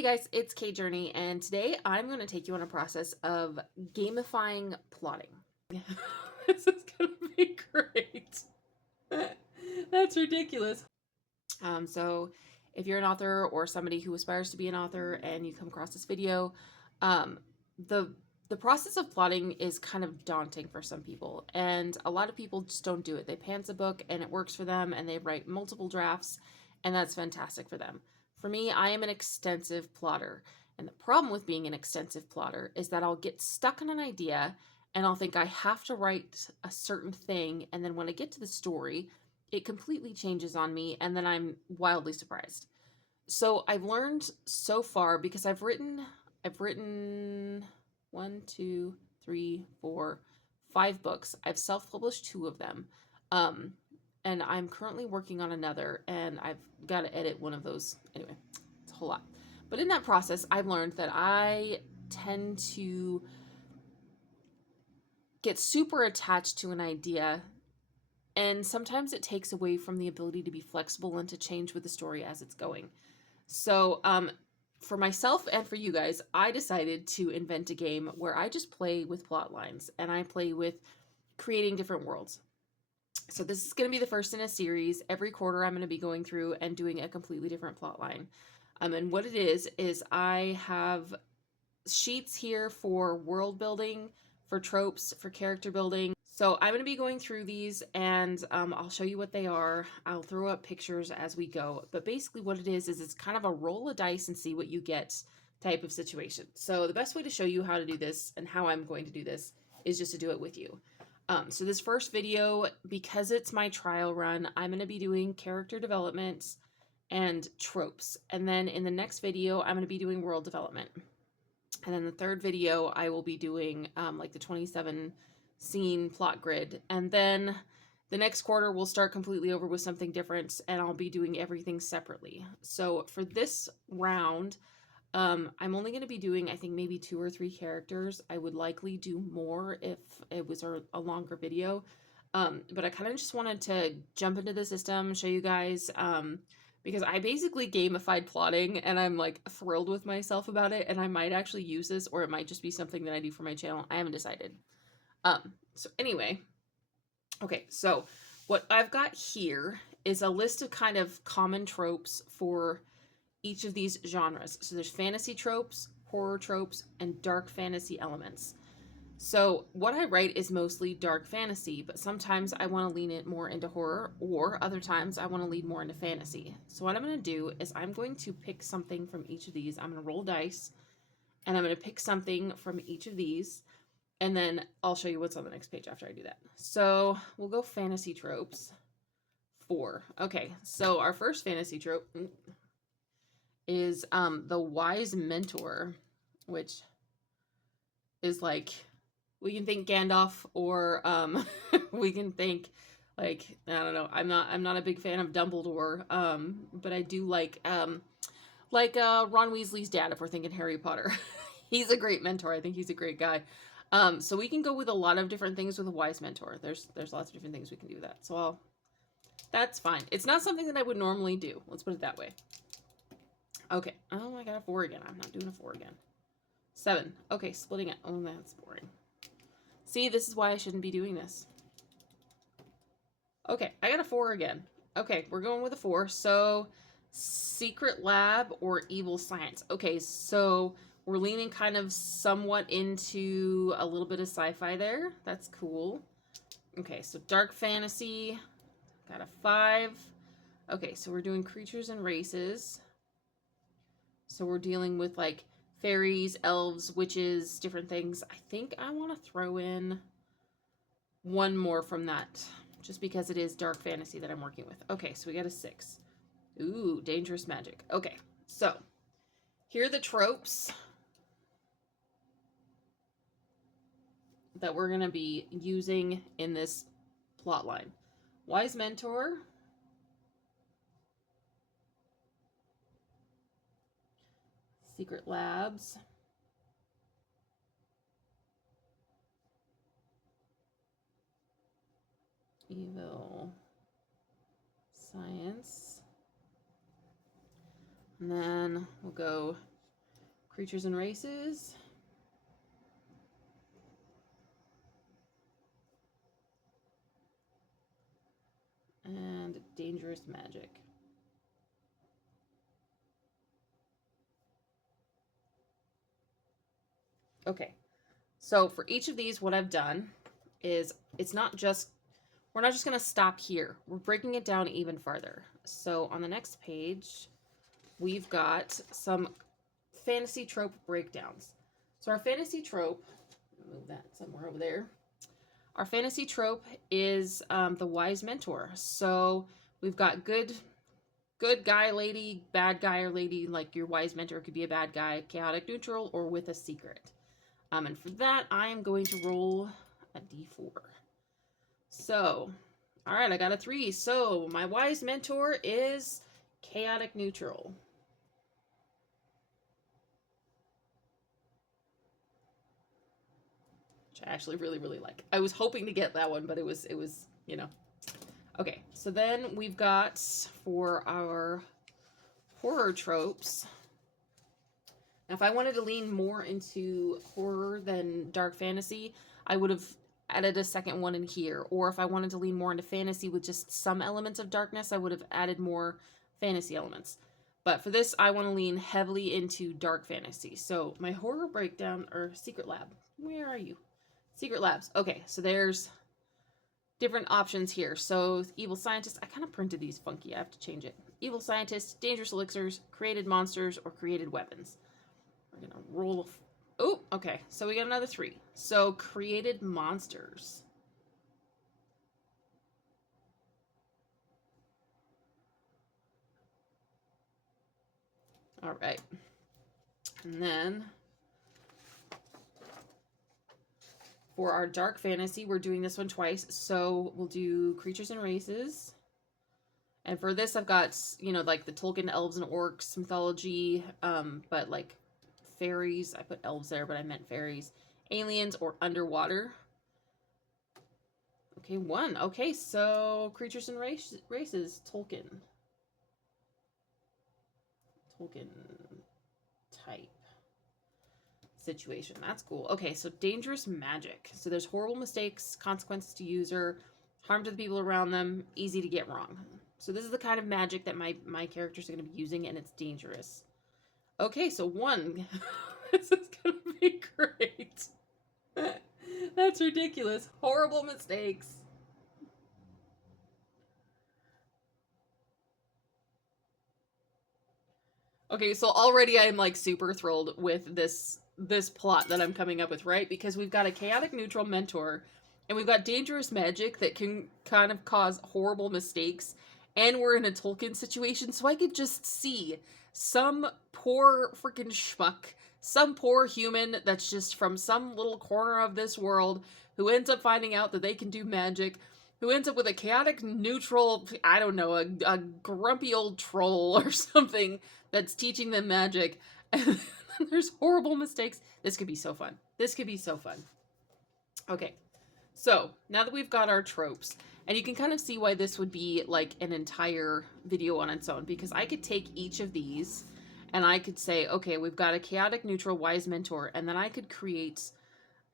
Hey guys, it's Kate Journey, and today I'm going to take you on a process of gamifying plotting. This is going to be great. That's ridiculous. So if you're an author or somebody who aspires to be an author and you come across this video, um, the the process of plotting is kind of daunting for some people, and a lot of people just don't do it. They pants a book and it works for them, and they write multiple drafts, and that's fantastic for them. For me, I am an extensive plotter, and the problem with being an extensive plotter is that I'll get stuck on an idea and I'll think I have to write a certain thing, and then when I get to the story, it completely changes on me, and then I'm wildly surprised. So I've learned so far, because I've written one, two, three, four, 5 books. I've self-published 2 of them. Um, and I'm currently working on another, and I've got to edit one of those. Anyway, it's a whole lot. But in that process, I've learned that I tend to get super attached to an idea, and sometimes it takes away from the ability to be flexible and to change with the story as it's going. So, for myself and for you guys, I decided to invent a game where I just play with plot lines and I play with creating different worlds. So this is going to be the first in a series. Every quarter I'm going to be going through and doing a completely different plot line. And what it is I have sheets here for world building, for tropes, for character building. So I'm going to be going through these, and I'll show you what they are. I'll throw up pictures as we go. But basically what it is it's kind of a roll of dice and see what you get type of situation. So the best way to show you how to do this and how I'm going to do this is just to do it with you. So this first video, because it's my trial run, I'm going to be doing character development and tropes. And then in the next video, I'm going to be doing world development. And then the third video, I will be doing like the 27 scene plot grid. And then the next quarter, we'll start completely over with something different, and I'll be doing everything separately. So for this round, I'm only going to be doing, I think, maybe 2 or 3 characters. I would likely do more if it was a longer video. But I kind of just wanted to jump into the system, show you guys, because I basically gamified plotting, and I'm like thrilled with myself about it, and I might actually use this, or it might just be something that I do for my channel. I haven't decided. So anyway, okay, so what I've got here is a list of kind of common tropes for each of these genres. So there's fantasy tropes, horror tropes, and dark fantasy elements. So what I write is mostly dark fantasy, but sometimes I want to lean it more into horror, or other times I want to lean more into fantasy. So what I'm going to do is I'm going to pick something from each of these. I'm going to roll dice, and I'm going to pick something from each of these, and then I'll show you what's on the next page after I do that. So we'll go fantasy tropes 4. Okay, so our first fantasy trope is the wise mentor, which is like, we can think Gandalf, or we can think like, I don't know. I'm not a big fan of Dumbledore, but I do like Ron Weasley's dad, if we're thinking Harry Potter. He's a great mentor. I think he's a great guy. So we can go with a lot of different things with a wise mentor. There's lots of different things we can do with that. So that's fine. It's not something that I would normally do. Let's put it that way. Okay. Oh, I got a 4 again. I'm not doing a 4 again. 7. Okay, splitting it. Oh, that's boring. See, this is why I shouldn't be doing this. Okay, I got a 4 again. Okay, we're going with a 4. So, secret lab or evil science. Okay, so we're leaning kind of somewhat into a little bit of sci-fi there. That's cool. Okay, so dark fantasy. Got a 5. Okay, so we're doing creatures and races. So we're dealing with like fairies, elves, witches, different things. I think I want to throw in one more from that, just because it is dark fantasy that I'm working with. Okay, so we got a 6. Ooh, dangerous magic. Okay, so here are the tropes that we're going to be using in this plot line. Wise mentor. Secret labs. Evil science. And then we'll go Creatures and races. And dangerous magic. Okay, so for each of these, what I've done is we're not just going to stop here. We're breaking it down even farther. So on the next page, we've got some fantasy trope breakdowns. So our fantasy trope, move that somewhere over there. Our fantasy trope is the wise mentor. So we've got good guy, lady, bad guy or lady. Like your wise mentor could be a bad guy, chaotic, neutral, or with a secret. And for that, I am going to roll a d4. So, all right, I got a 3. So my wise mentor is chaotic neutral. Which I actually really, really like. I was hoping to get that one, but it was, you know. Okay, so then we've got for our horror tropes. Now, if I wanted to lean more into horror than dark fantasy, I would have added a second one in here. Or if I wanted to lean more into fantasy with just some elements of darkness, I would have added more fantasy elements. But for this, I want to lean heavily into dark fantasy. So my horror breakdown, or secret lab, where are you? Secret labs. Okay, so there's different options here. So evil scientist, I kind of printed these funky. I have to change it. Evil scientists, dangerous elixirs, created monsters, or created weapons. We're going to roll. Oh, okay. So we got another 3. So created monsters. All right. And then for our dark fantasy, we're doing this one twice. So we'll do creatures and races. And for this, I've got, you know, like the Tolkien elves and orcs mythology, but like fairies. I put elves there, but I meant fairies. Aliens or underwater. Okay, 1. Okay, so creatures and races, Tolkien. Tolkien type situation. That's cool. Okay, so dangerous magic. So there's horrible mistakes, consequences to user, harm to the people around them, easy to get wrong. So this is the kind of magic that my characters are going to be using, and it's dangerous. Okay, so 1. This is going to be great. That's ridiculous. Horrible mistakes. Okay, so already I'm like super thrilled with this plot that I'm coming up with, right? Because we've got a chaotic neutral mentor, and we've got dangerous magic that can kind of cause horrible mistakes, and we're in a Tolkien situation, so I could just see some poor freaking schmuck, some poor human that's just from some little corner of this world who ends up finding out that they can do magic, who ends up with a chaotic neutral, I don't know, a grumpy old troll or something that's teaching them magic. And there's horrible mistakes. This could be so fun. This could be so fun. Okay, so now that we've got our tropes, and you can kind of see why this would be like an entire video on its own, because I could take each of these and I could say, okay, we've got a chaotic neutral wise mentor, and then I could create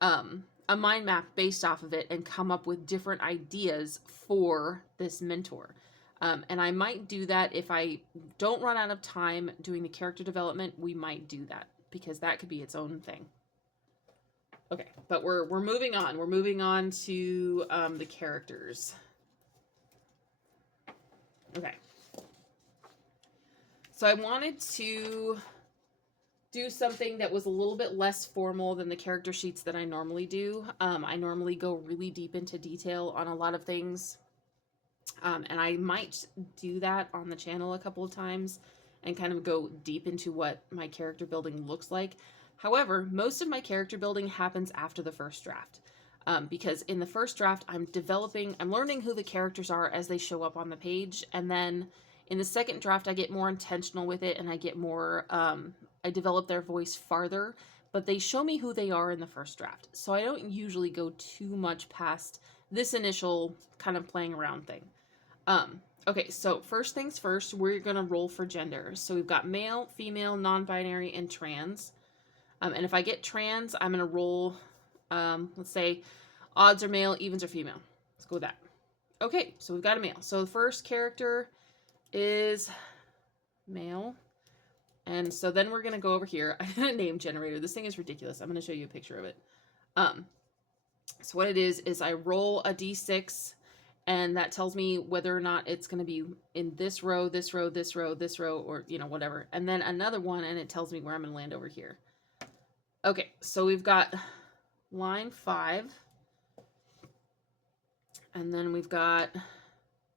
a mind map based off of it and come up with different ideas for this mentor. And I might do that if I don't run out of time doing the character development. We might do that because that could be its own thing. Okay, but we're moving on. We're moving on to the characters. Okay. So I wanted to do something that was a little bit less formal than the character sheets that I normally do. I normally go really deep into detail on a lot of things. And I might do that on the channel a couple of times and kind of go deep into what my character building looks like. However, most of my character building happens after the first draft. Because in the first draft, I'm learning who the characters are as they show up on the page. And then in the second draft, I get more intentional with it, and I get more, I develop their voice farther, but they show me who they are in the first draft. So I don't usually go too much past this initial kind of playing around thing. Okay, so first things first, we're going to roll for gender. So we've got male, female, non-binary, and trans. And if I get trans, I'm going to roll, let's say, odds are male, evens are female. Let's go with that. Okay, so we've got a male. So the first character is male. And so then we're going to go over here. I did a name generator. This thing is ridiculous. I'm going to show you a picture of it. So what it is I roll a d6, and that tells me whether or not it's going to be in this row, this row, this row, this row, or, you know, whatever. And then another one, and it tells me where I'm going to land over here. Okay, so we've got line 5. And then we've got,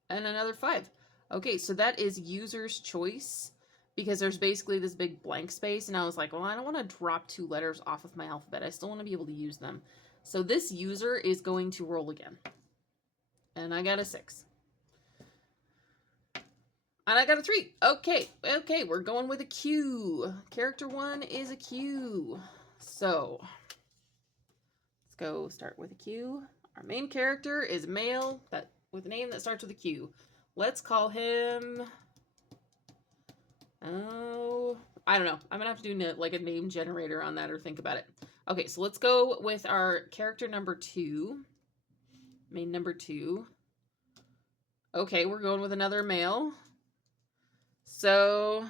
and another 5. Okay, so that is user's choice, because there's basically this big blank space, and I was like, well, I don't want to drop 2 letters off of my alphabet. I still want to be able to use them. So this user is going to roll again. And I got a 6. And I got a 3. Okay, we're going with a Q. Character 1 is a Q. So, let's go start with a Q. Our main character is male, with a name that starts with a Q. Let's call him... Oh, I don't know. I'm going to have to do like a name generator on that or think about it. Okay, so let's go with our character number 2. Main number 2. Okay, we're going with another male. So,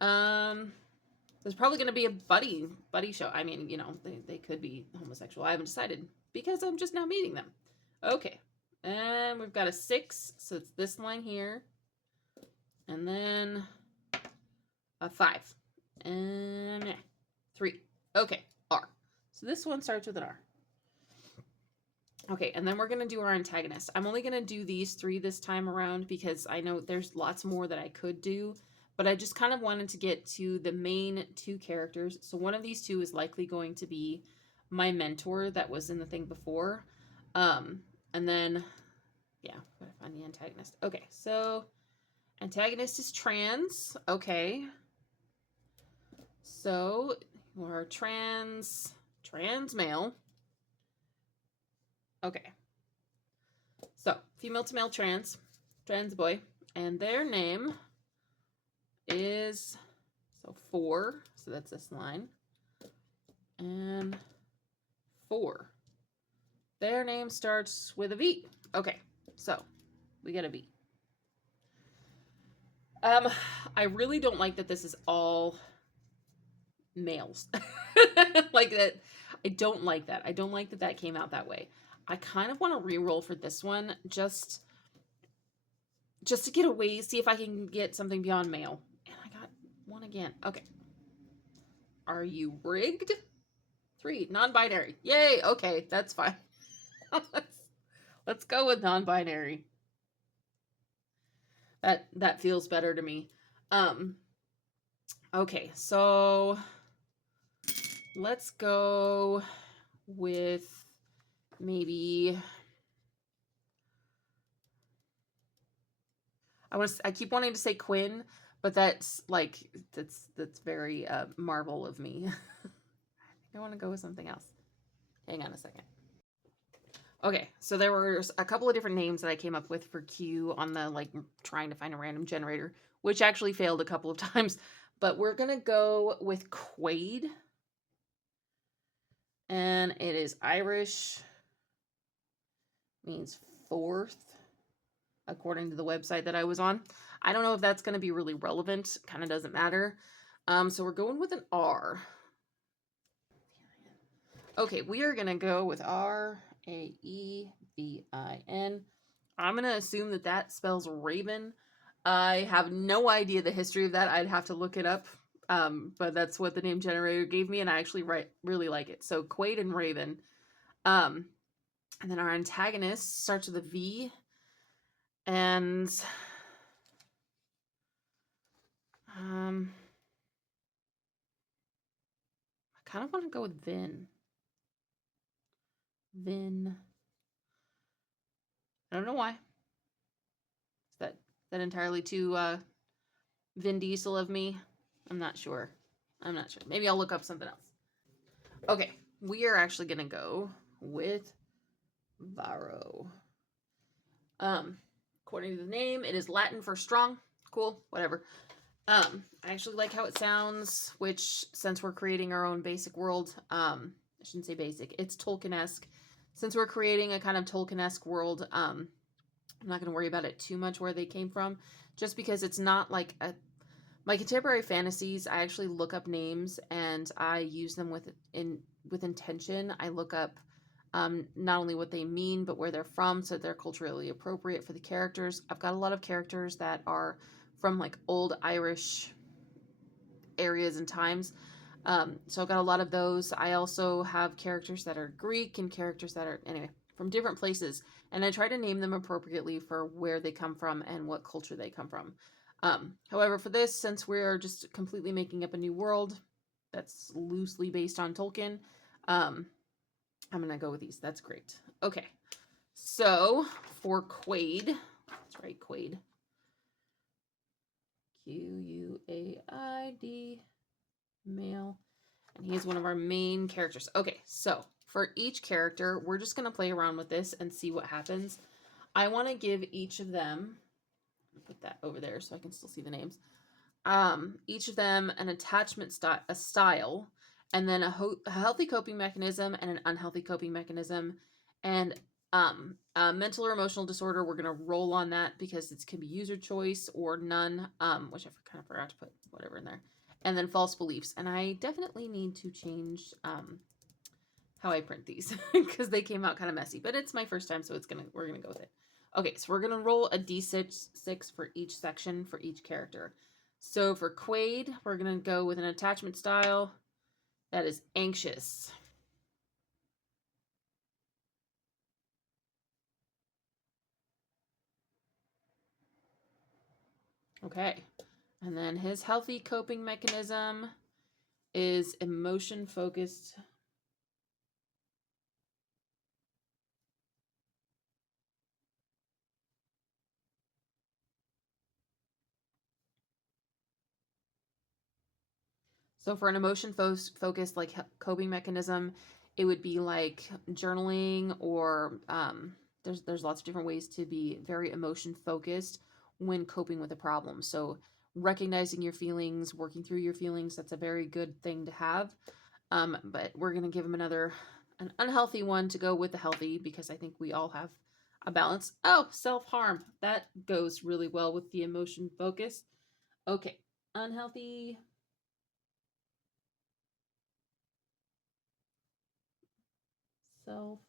there's probably going to be a buddy show. I mean, you know, they could be homosexual. I haven't decided because I'm just now meeting them. Okay, and we've got a 6, so it's this line here. And then a 5. And 3. Okay, R. So this one starts with an R. Okay, and then we're going to do our antagonist. I'm only going to do these 3 this time around because I know there's lots more that I could do, but I just kind of wanted to get to the main 2 characters. So one of these 2 is likely going to be my mentor that was in the thing before. And then, yeah, I'm going to find the antagonist. Okay, so antagonist is trans. Okay. So we're trans male. Okay. So female to male trans boy. And their name is, so 4. So that's this line. And 4. Their name starts with a V. Okay. So we got a V. I really don't like that this is all males. Like that. I don't like that. I don't like that that came out that way. I kind of want to re-roll for this one, just to get away, see if I can get something beyond male. And I got 1 again. Okay. Are you rigged? 3, non-binary. Yay. Okay, that's fine. Let's go with non-binary. That feels better to me. Okay, so let's go with maybe, I keep wanting to say Quinn, but that's like, that's very Marvel of me. I think I want to go with something else. Hang on a second. Okay, so there were a couple of different names that I came up with for Q on the, like, trying to find a random generator, which actually failed a couple of times. But we're going to go with Quaid. And it is Irish. Means 4th, according to the website that I was on. I don't know if that's going to be really relevant. Kind of doesn't matter. So we're going with an R. Okay, we are going to go with Raevin. I'm going to assume that that spells Raven. I have no idea the history of that. I'd have to look it up. But that's what the name generator gave me, and I actually really like it. So Quaid and Raven. And then our antagonist starts with a V. And I kind of want to go with Vin. I don't know why. Is that entirely too Vin Diesel of me? I'm not sure. Maybe I'll look up something else. Okay, we are actually gonna go with Varro. According to the name, it is Latin for strong. Cool, whatever. I actually like how it sounds, which since we're creating our own basic world, I shouldn't say basic, it's Tolkien-esque. Since we're creating a kind of Tolkien-esque world, I'm not going to worry about it too much where they came from, just because it's not like my contemporary fantasies. I actually look up names and I use them with intention. I look up not only what they mean but where they're from, so they're culturally appropriate for the characters. I've got a lot of characters that are from like old Irish areas and times. So I've got a lot of those. I also have characters that are Greek and characters that are, anyway, from different places. And I try to name them appropriately for where they come from and what culture they come from. However, for this, since we're just completely making up a new world that's loosely based on Tolkien, I'm going to go with these. That's great. Okay. So for Quaid, that's right, Quaid. Quaid, male. And he is one of our main characters. Okay, so for each character, we're just going to play around with this and see what happens. I want to give each of them, put that over there so I can still see the names, each of them an attachment style, and then a healthy coping mechanism and an unhealthy coping mechanism. And a mental or emotional disorder, we're going to roll on that because it can be user choice or none, which I kind of forgot to put whatever in there. And then false beliefs. And I definitely need to change how I print these because they came out kind of messy. But it's my first time, so we're gonna go with it. Okay, so we're gonna roll a d6 for each section for each character. So for Quaid, we're gonna go with an attachment style that is anxious. Okay. And then his healthy coping mechanism is emotion focused. So for an emotion focused like coping mechanism, it would be like journaling or there's lots of different ways to be very emotion focused when coping with a problem. So recognizing your feelings, working through your feelings, that's a very good thing to have. But we're gonna give him an unhealthy one to go with the healthy because I think we all have a balance. Oh, self-harm. That goes really well with the emotion focus. Okay, unhealthy. Self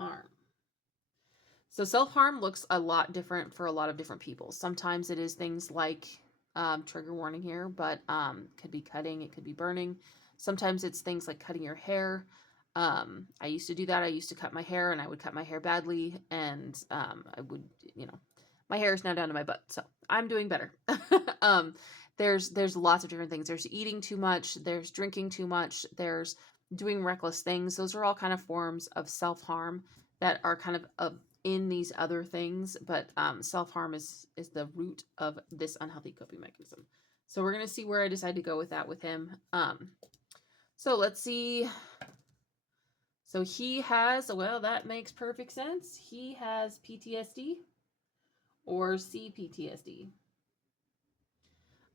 harm. So self harm looks a lot different for a lot of different people. Sometimes it is things like trigger warning here, but could be cutting, it could be burning. Sometimes it's things like cutting your hair. I used to do that. I used to cut my hair, and I would cut my hair badly, and I would, my hair is now down to my butt, so I'm doing better. um, there's lots of different things. There's eating too much. There's drinking too much. There's doing reckless things. Those are all kind of forms of self harm that are kind of in these other things, but self-harm is the root of this unhealthy coping mechanism. So we're going to see where I decide to go with that with him. So let's see. So he has, well, that makes perfect sense. He has PTSD or CPTSD.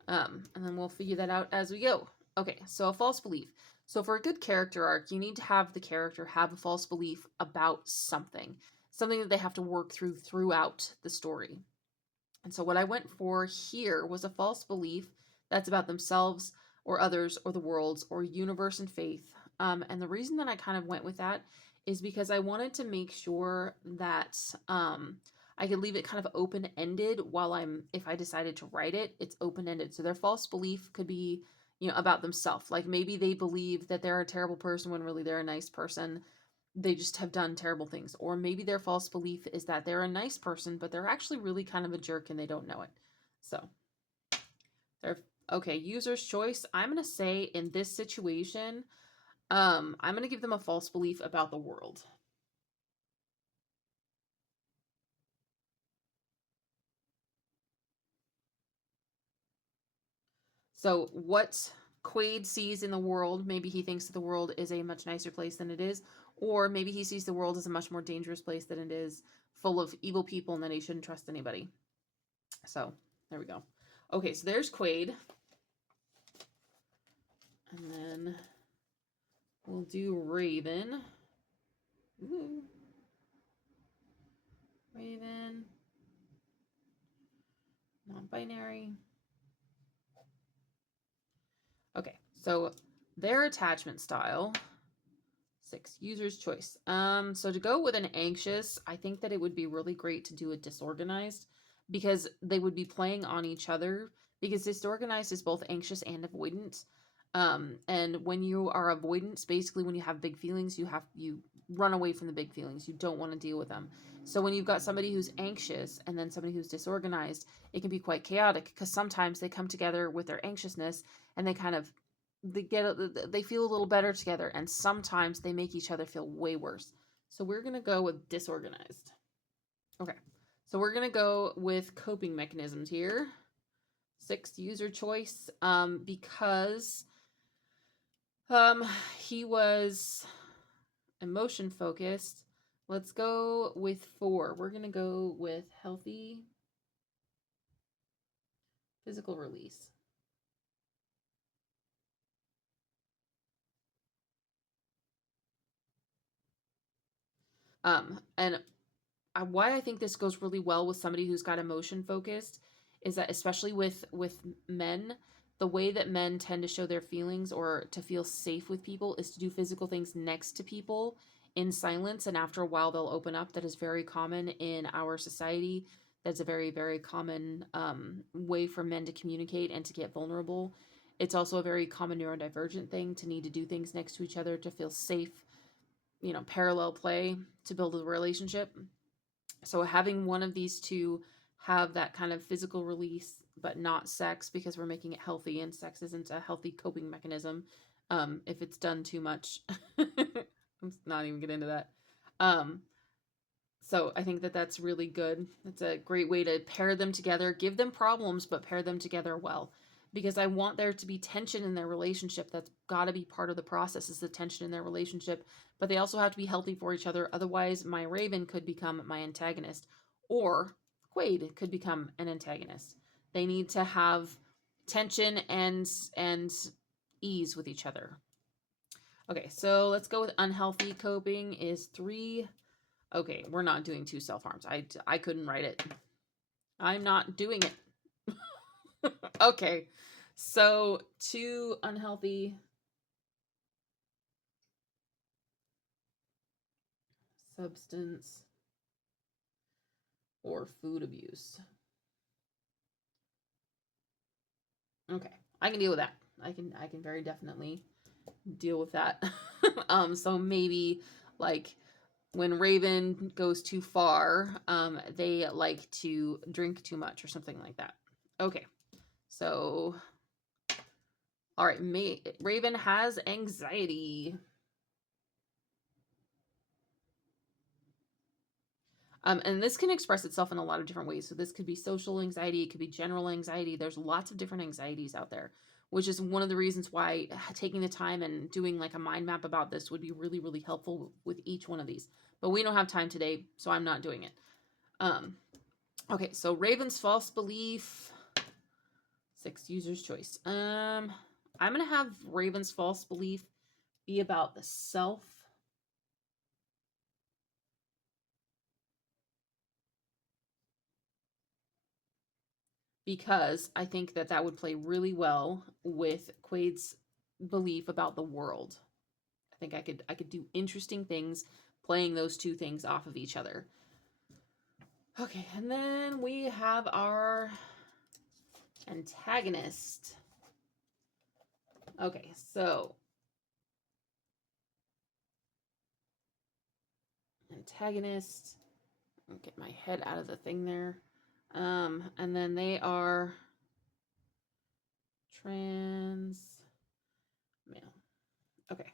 And then we'll figure that out as we go. Okay, so a false belief. So for a good character arc, you need to have the character have a false belief about something that they have to work throughout the story. And so what I went for here was a false belief that's about themselves or others or the worlds or universe and faith. And the reason that I kind of went with that is because I wanted to make sure that I could leave it kind of open-ended if I decided to write it, it's open-ended. So their false belief could be, about themselves. Like maybe they believe that they're a terrible person when really they're a nice person. They just have done terrible things. Or maybe their false belief is that they're a nice person, but they're actually really kind of a jerk and they don't know it. So, okay, user's choice. I'm going to say in this situation, I'm going to give them a false belief about the world. So what Quaid sees in the world, maybe he thinks that the world is a much nicer place than it is, or maybe he sees the world as a much more dangerous place than it is, full of evil people, and that he shouldn't trust anybody. So there we go. Okay, so there's Quaid. And then we'll do Raven. Ooh. Raven. Non-binary. Okay, so their attachment style. 6, user's choice. So to go with an anxious, I think that it would be really great to do a disorganized because they would be playing on each other because disorganized is both anxious and avoidant. And when you are avoidant, basically when you have big feelings, you run away from the big feelings. You don't want to deal with them. So when you've got somebody who's anxious and then somebody who's disorganized, it can be quite chaotic because sometimes they come together with their anxiousness and they feel a little better together, and sometimes they make each other feel way worse. So we're gonna go with disorganized. Okay, so we're gonna go with coping mechanisms here. 6, user choice, because he was emotion focused. Let's go with 4. We're gonna go with healthy physical release. And why I think this goes really well with somebody who's got emotion focused is that, especially with men, the way that men tend to show their feelings or to feel safe with people is to do physical things next to people in silence, and after a while they'll open up. That is very common in our society. That's a very, very common way for men to communicate and to get vulnerable. It's also a very common neurodivergent thing to need to do things next to each other to feel safe, parallel play to build a relationship. So having one of these two have that kind of physical release, but not sex, because we're making it healthy, and sex isn't a healthy coping mechanism if it's done too much. I'm not even get into that. Um, so I think that that's really good. It's a great way to pair them together, give them problems, but pair them together well. Because I want there to be tension in their relationship. That's got to be part of the process, is the tension in their relationship. But they also have to be healthy for each other. Otherwise, my Raven could become my antagonist, or Quaid could become an antagonist. They need to have tension and ease with each other. Okay, so let's go with unhealthy coping is 3. Okay, we're not doing 2 self-harms. I couldn't write it. I'm not doing it. Okay, so 2 unhealthy substance or food abuse. Okay, I can deal with that. I can very definitely deal with that. So maybe like when Raven goes too far, they like to drink too much or something like that. Okay, so all right, Raven has anxiety. And this can express itself in a lot of different ways. So this could be social anxiety, it could be general anxiety. There's lots of different anxieties out there, which is one of the reasons why taking the time and doing like a mind map about this would be really, really helpful with each one of these. But we don't have time today, so I'm not doing it. Okay, so Raven's false belief. 6, user's choice. I'm gonna have Raven's false belief be about the self. Because I think that that would play really well with Quaid's belief about the world. I think I could do interesting things playing those 2 things off of each other. Okay, and then we have our antagonist. Okay, so antagonist. I'll get my head out of the thing there. And then they are trans male. Okay.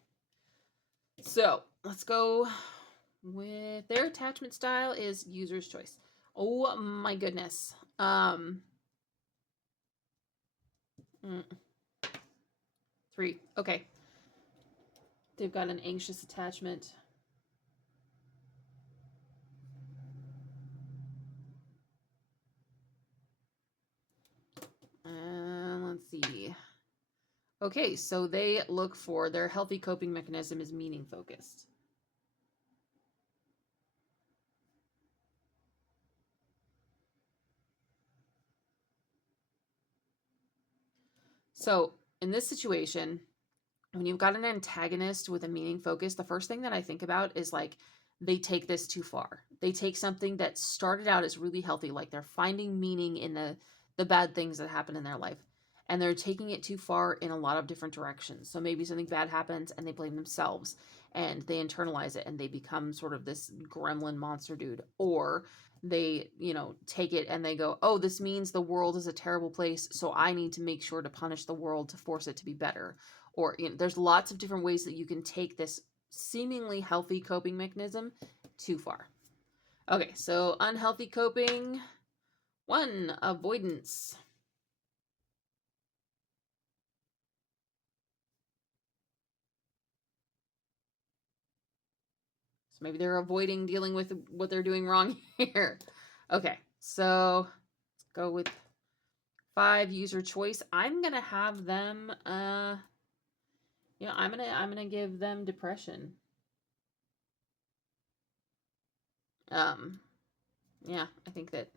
So let's go with their attachment style is user's choice. Oh my goodness. 3. Okay. They've got an anxious attachment. Okay, so they look for their healthy coping mechanism is meaning focused. So in this situation, when you've got an antagonist with a meaning focus, the first thing that I think about is like they take this too far. They take something that started out as really healthy, like they're finding meaning in the bad things that happen in their life, and they're taking it too far in a lot of different directions. So maybe something bad happens and they blame themselves and they internalize it and they become sort of this gremlin monster dude, or they, take it and they go, "Oh, this means the world is a terrible place, so I need to make sure to punish the world to force it to be better." Or there's lots of different ways that you can take this seemingly healthy coping mechanism too far. Okay, so unhealthy coping, one, avoidance. So maybe they're avoiding dealing with what they're doing wrong here. Okay, so let's go with 5, user choice. I'm gonna have them I'm gonna give them depression. Um yeah, I think that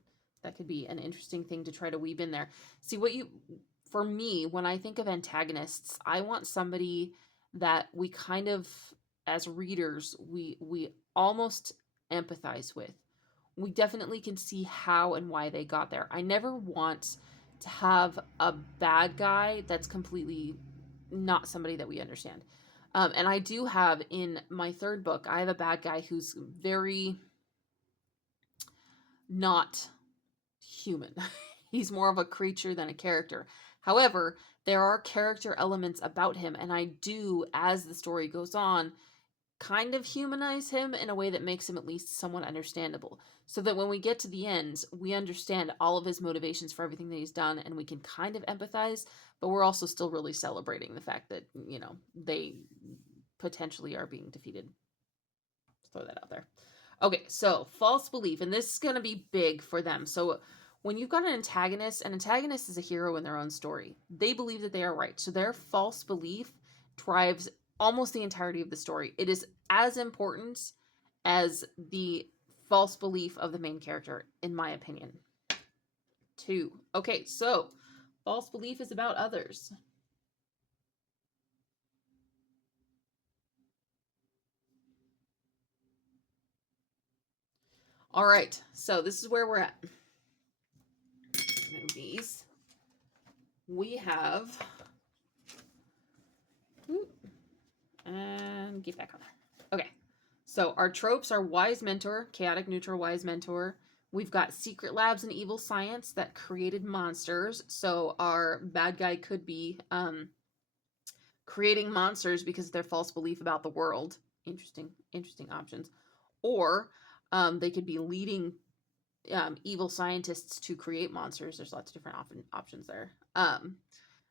could be an interesting thing to try to weave in there. See, for me, when I think of antagonists, I want somebody that we kind of, as readers, we almost empathize with. We definitely can see how and why they got there. I never want to have a bad guy that's completely not somebody that we understand. And I do have in my third book, I have a bad guy who's very not human. He's more of a creature than a character. However, there are character elements about him, and I do, as the story goes on, kind of humanize him in a way that makes him at least somewhat understandable. So that when we get to the end, we understand all of his motivations for everything that he's done, and we can kind of empathize, but we're also still really celebrating the fact that, they potentially are being defeated. Just throw that out there. Okay, so false belief, and this is going to be big for them. So when you've got an antagonist is a hero in their own story. They believe that they are right. So their false belief drives almost the entirety of the story. It is as important as the false belief of the main character, in my opinion. 2. Okay, so false belief is about others. All right, so this is where we're at. Movies. We have. And get back on there. Okay, so our tropes are wise mentor, chaotic neutral wise mentor. We've got secret labs and evil science that created monsters. So our bad guy could be creating monsters because of their false belief about the world. Interesting options. Or they could be leading evil scientists to create monsters. There's lots of different options there.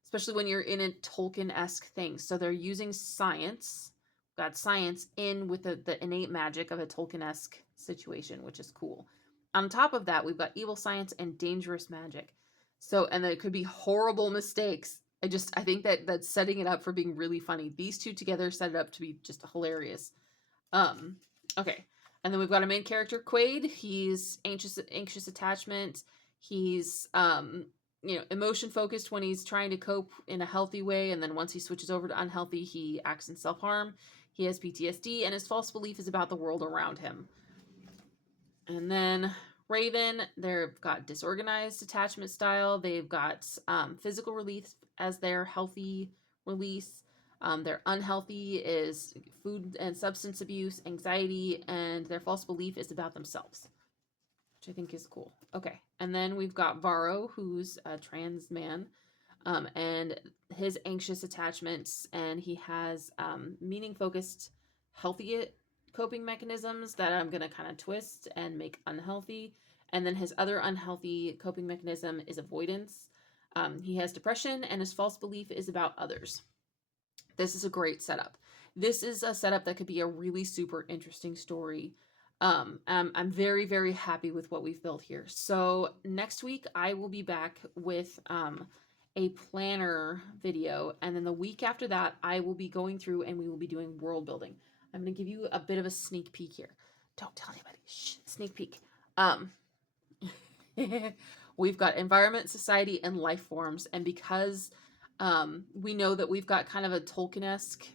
Especially when you're in a Tolkien-esque thing. So they're using science, got science in with the innate magic of a Tolkien-esque situation, which is cool. On top of that, we've got evil science and dangerous magic. So, and then it could be horrible mistakes. I think that that's setting it up for being really funny. These two together set it up to be just hilarious. Um, okay. And then we've got a main character, Quaid. He's anxious attachment. He's emotion focused when he's trying to cope in a healthy way, and then once he switches over to unhealthy, he acts in self-harm. He has PTSD, and his false belief is about the world around him. And then Raven, they've got disorganized attachment style. They've got physical release as their healthy release. Their unhealthy is food and substance abuse, anxiety, and their false belief is about themselves, which I think is cool. Okay, and then we've got Varro, who's a trans man, and his anxious attachments, and he has meaning-focused, healthy coping mechanisms that I'm going to kind of twist and make unhealthy. And then his other unhealthy coping mechanism is avoidance. He has depression, and his false belief is about others. This is a great setup. This is a setup that could be a really super interesting story. I'm very, very happy with what we've built here. So next week I will be back with a planner video, and then the week after that, I will be going through and we will be doing world building. I'm going to give you a bit of a sneak peek here. Don't tell anybody. Shh, sneak peek. Um, we've got environment, society, and life forms, and because we know that we've got kind of a Tolkien-esque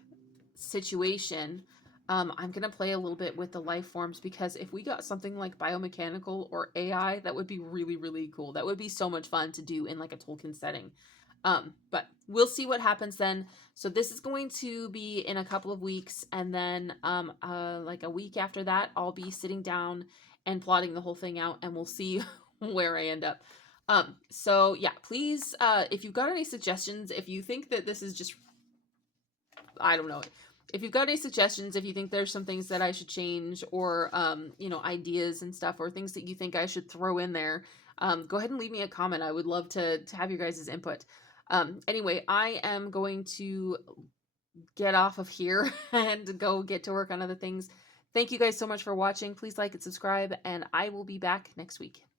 situation, I'm going to play a little bit with the life forms, because if we got something like biomechanical or AI, that would be really, really cool. That would be so much fun to do in like a Tolkien setting. But we'll see what happens then. So this is going to be in a couple of weeks, and then like a week after that, I'll be sitting down and plotting the whole thing out, and we'll see where I end up. So yeah, please, if you've got any suggestions, if you think that this is just, I don't know, if you've got any suggestions, if you think there's some things that I should change, or ideas and stuff, or things that you think I should throw in there, go ahead and leave me a comment. I would love to have your guys' input. Anyway, I am going to get off of here and go get to work on other things. Thank you guys so much for watching. Please like and subscribe, and I will be back next week.